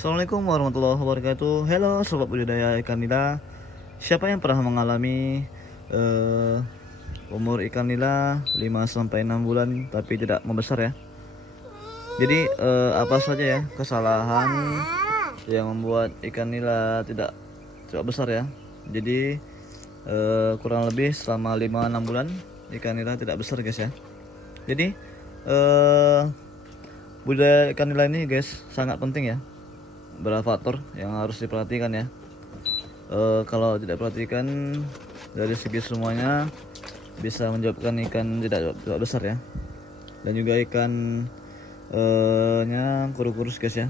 Assalamualaikum warahmatullahi wabarakatuh. Halo sobat budidaya ikan nila. Siapa yang pernah mengalami eh, umur ikan nila 5 sampai 6 bulan tapi tidak membesar ya? Jadi apa saja ya kesalahan yang membuat ikan nila tidak besar ya? Jadi kurang lebih selama 5-6 bulan ikan nila tidak besar guys ya. Jadi eh, budidaya ikan nila ini guys sangat penting ya. Beberapa faktor yang harus diperhatikan ya. Kalau tidak perhatikan dari segi semuanya bisa menyebabkan ikan tidak besar ya, dan juga ikan nya kurus guys ya.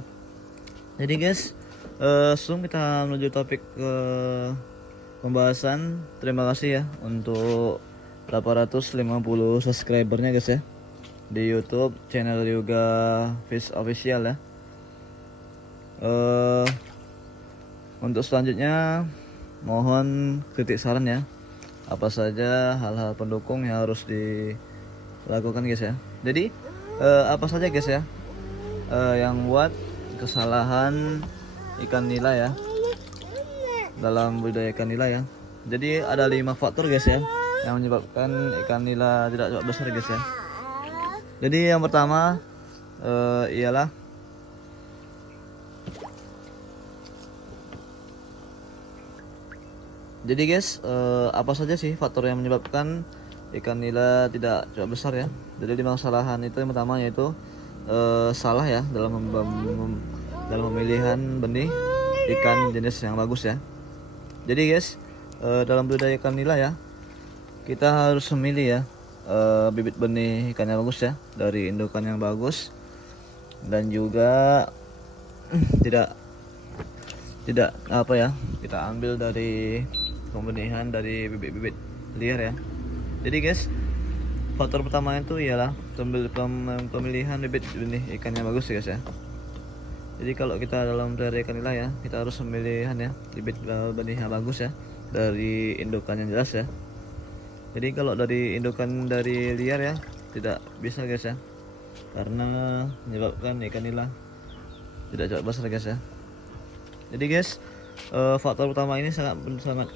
Jadi guys, langsung kita menuju topik ke pembahasan. Terima kasih ya untuk 850 subscribernya guys ya di YouTube channel Yoga Fish Official ya. Untuk selanjutnya mohon kritik saran ya, apa saja hal-hal pendukung yang harus dilakukan guys ya. Jadi apa saja guys ya yang buat kesalahan ikan nila ya dalam budidaya ikan nila ya. Jadi ada 5 faktor guys ya yang menyebabkan ikan nila tidak besar guys ya. Jadi yang pertama ialah Jadi guys, apa saja sih faktor yang menyebabkan ikan nila tidak besar ya? Jadi 5 kesalahan itu yang pertama yaitu salah ya dalam pemilihan benih ikan jenis yang bagus ya. Jadi guys, dalam budidaya ikan nila ya, kita harus memilih ya bibit benih ikan yang bagus ya, dari indukan yang bagus, dan juga tidak apa ya, kita ambil dari pembenihan dari bibit-bibit liar ya. Jadi guys, faktor pertama itu ialah pemilihan bibit benih ikan yang bagus ya guys ya. Jadi kalau kita dalam dari ikan nila ya, kita harus memilihan ya bibit benih yang bagus ya dari indukan yang jelas ya. Jadi kalau dari indukan dari liar ya tidak bisa guys ya, karena menyebabkan ikan nila tidak besar guys ya. Jadi guys, faktor utama ini sangat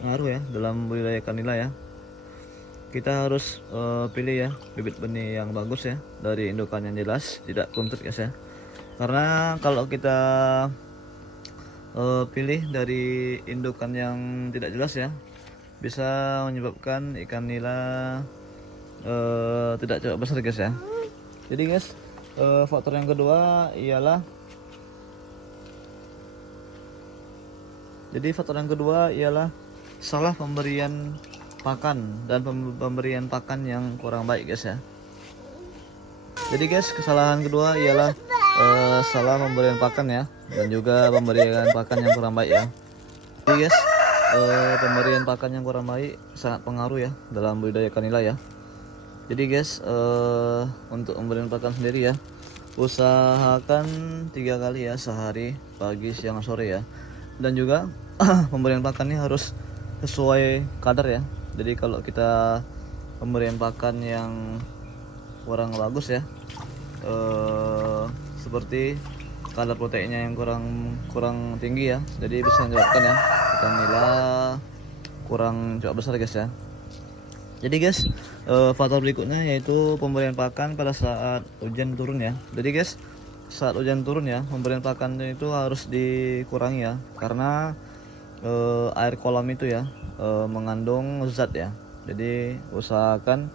ngaruh ya dalam budidaya ikan nila ya. Kita harus pilih ya bibit benih yang bagus ya dari indukan yang jelas, tidak kuntit guys ya. Karena kalau kita pilih dari indukan yang tidak jelas ya, bisa menyebabkan ikan nila tidak besar guys ya. Jadi guys, faktor yang kedua ialah salah pemberian pakan dan pemberian pakan yang kurang baik guys ya. Jadi guys, kesalahan kedua ialah salah pemberian pakan ya, dan juga pemberian pakan yang kurang baik ya. Jadi guys, pemberian pakan yang kurang baik sangat pengaruh ya dalam budidaya ikan nila ya. Jadi guys, untuk pemberian pakan sendiri ya, usahakan 3 kali ya sehari, pagi, siang, sore ya. Dan juga pemberian pakannya harus sesuai kadar ya. Jadi kalau kita pemberian pakan yang kurang bagus ya, seperti kadar proteinnya yang kurang tinggi ya, jadi bisa menyebabkan ya ikan nila kurang besar guys ya. Jadi guys, faktor berikutnya yaitu pemberian pakan pada saat hujan turun ya. Jadi guys, saat hujan turun ya, pemberian pakan itu harus dikurangi ya, karena air kolam itu ya mengandung zat ya. Jadi usahakan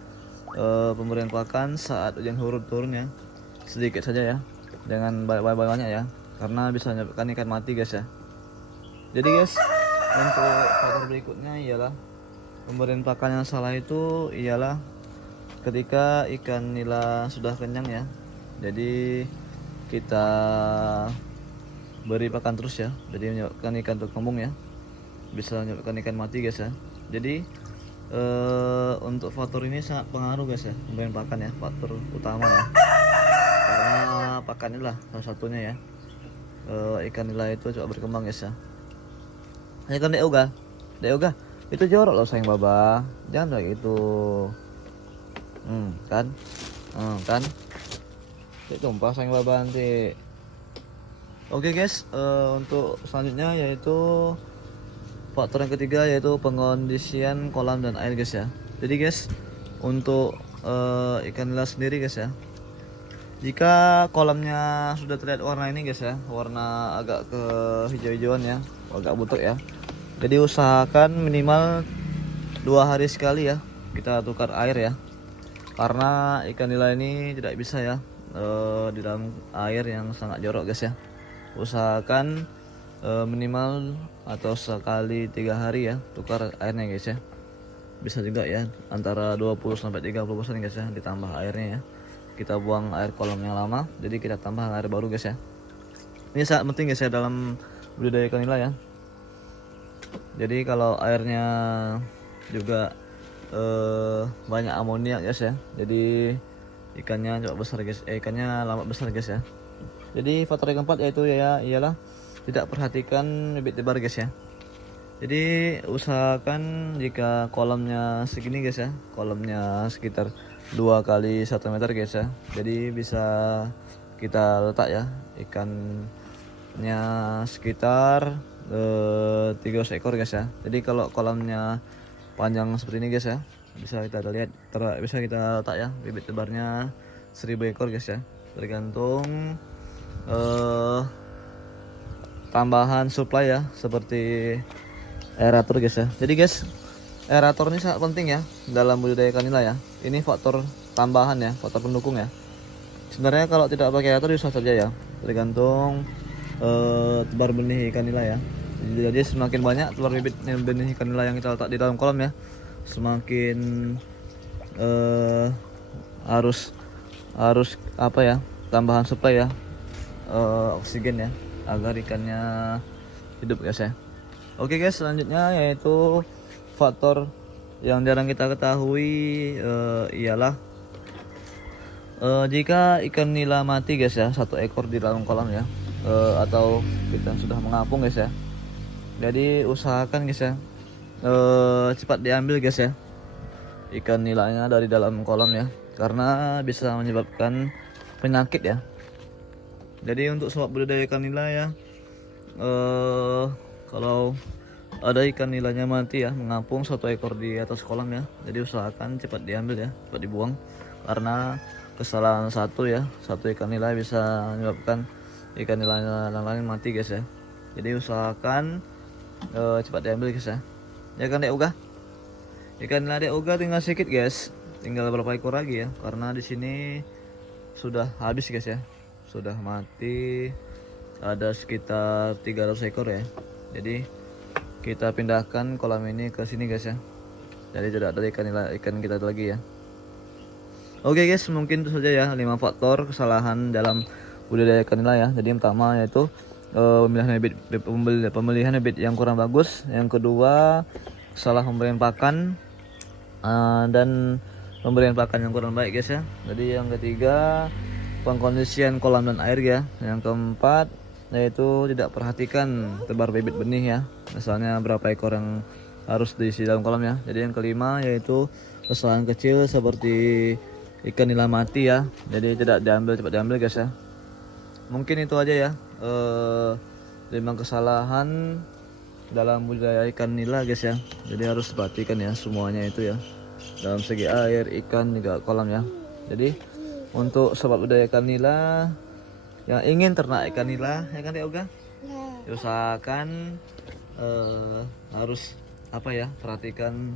pemberian pakan saat hujan turun ya sedikit saja ya, jangan banyak ya, karena bisa menyebabkan ikan mati guys ya. Jadi guys, untuk faktor berikutnya ialah pemberian pakan yang salah itu ialah ketika ikan nila sudah kenyang ya. Jadi kita beri pakan terus ya, jadi menyebabkan ikan terkembung ya, bisa menyebabkan ikan mati guys ya. Jadi untuk faktor ini sangat pengaruh guys ya, pemberian pakan ya, faktor utama ya, karena pakan inilah salah satunya ya ikan nila itu coba berkembang guys ya. Hanya kan dek oga itu jorok loh sayang baba, jangan kayak gitu. kan itu tumpah sayang baba nanti. Oke guys, untuk selanjutnya yaitu faktor yang ketiga yaitu pengondisian kolam dan air guys ya. Jadi guys, untuk ikan nila sendiri guys ya, jika kolamnya sudah terlihat warna ini guys ya, warna agak ke hijau-hijauan ya, agak butek ya, jadi usahakan minimal 2 hari sekali ya kita tukar air ya, karena ikan nila ini tidak bisa ya di dalam air yang sangat jorok guys ya. Usahakan minimal atau sekali 3 hari ya tukar airnya guys ya. Bisa juga ya antara 20-30% guys ya, ditambah airnya ya. Kita buang air kolam yang lama, jadi kita tambah air baru guys ya. Ini sangat penting guys ya dalam budidaya ikan nila ya. Jadi kalau airnya juga banyak amonia guys ya, jadi ikannya cepat besar guys, ikannya lambat besar guys ya. Jadi faktor yang keempat yaitu ialah tidak perhatikan bibit tebar guys ya. Jadi usahakan jika kolamnya segini guys ya, kolamnya sekitar 2 kali 1 meter guys ya, jadi bisa kita letak ya ikannya sekitar 300 ekor guys ya. Jadi kalau kolamnya panjang seperti ini guys ya, bisa kita lihat, bisa kita letak ya bibit tebarnya 1000 ekor guys ya, tergantung tambahan supply ya, seperti aerator guys ya. Jadi guys, aerator ini sangat penting ya dalam budidaya ikan nila ya. Ini faktor tambahan ya, faktor pendukung ya. Sebenarnya kalau tidak pakai aerator bisa saja ya, tergantung tebar benih ikan nila ya. Jadi semakin banyak telur bibit benih ikan nila yang kita letak di dalam kolam ya, semakin harus apa ya, tambahan supply ya, oksigen ya, agar ikannya hidup guys ya. Oke guys, selanjutnya yaitu faktor yang jarang kita ketahui ialah jika ikan nila mati guys ya, 1 ekor di dalam kolam ya, atau kita sudah mengapung guys ya. Jadi usahakan guys ya cepat diambil guys ya ikan nilanya dari dalam kolam ya, karena bisa menyebabkan penyakit ya. Jadi untuk sobat budidaya ikan nila ya, kalau ada ikan nilanya mati ya, mengapung 1 ekor di atas kolam ya, jadi usahakan cepat diambil ya, cepat dibuang, karena kesalahan satu ikan nila bisa menyebabkan ikan nila yang lain mati guys ya. Jadi usahakan cepat diambil guys ya. Ya kan dek Uga? Ikan nila dek Uga tinggal sedikit guys, tinggal beberapa ekor lagi ya, karena di sini sudah habis guys ya, sudah mati ada sekitar 300 ekor ya. Jadi kita pindahkan kolam ini ke sini guys ya, jadi tidak ada ikan kita lagi ya. Oke guys, mungkin itu saja ya 5 faktor kesalahan dalam budidaya ikan nila ya. Jadi yang pertama yaitu pemilihan bibit yang kurang bagus, yang kedua salah pemberian pakan dan pemberian pakan yang kurang baik guys ya. Jadi yang ketiga pengkondisian kolam dan air ya. Yang keempat yaitu tidak perhatikan tebar bibit benih ya, misalnya berapa ekor yang harus diisi dalam kolam ya. Jadi yang kelima yaitu kesalahan kecil seperti ikan nila mati ya, jadi tidak diambil, cepat diambil guys ya. Mungkin itu aja ya 5 kesalahan dalam budidaya ikan nila guys ya. Jadi harus perhatikan ya semuanya itu ya, dalam segi air, ikan juga kolam ya. Jadi untuk sobat budidaya ikan nila yang ingin ternak ikan nila ya kan ya Uga, usahakan harus apa ya, perhatikan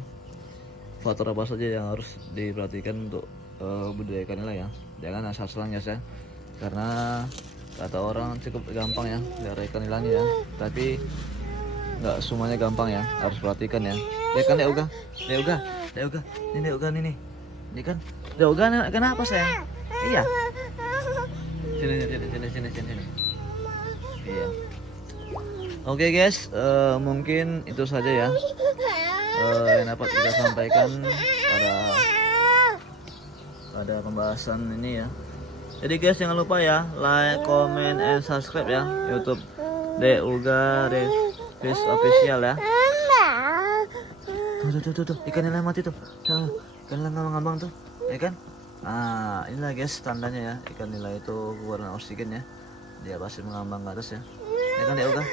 faktor apa saja yang harus diperhatikan untuk budidaya ikan nila ya. Jangan asal-asalan guys ya, karena kata orang cukup gampang ya pelihara ikan nilanya ya, tapi nggak semuanya gampang ya, harus perhatikan ya. Ya kan ya Uga, ya Uga, ya Uga, ini Uga ini kan ya Uga, kenapa sayang? Iya, sini. Iya. Oke guys, mungkin itu saja ya yang dapat kita sampaikan pada pembahasan ini ya. Jadi guys, jangan lupa ya like, comment, and subscribe ya YouTube Dek Uga Fish Official ya. Tuh, ikan nila mati tuh. Ikan nila ngambang tuh, ya kan? Nah, inilah guys tandanya ya, ikan nila itu kekurangan oksigen ya. dia pasti mengambang ke atas ya. Ya kan ya Olga?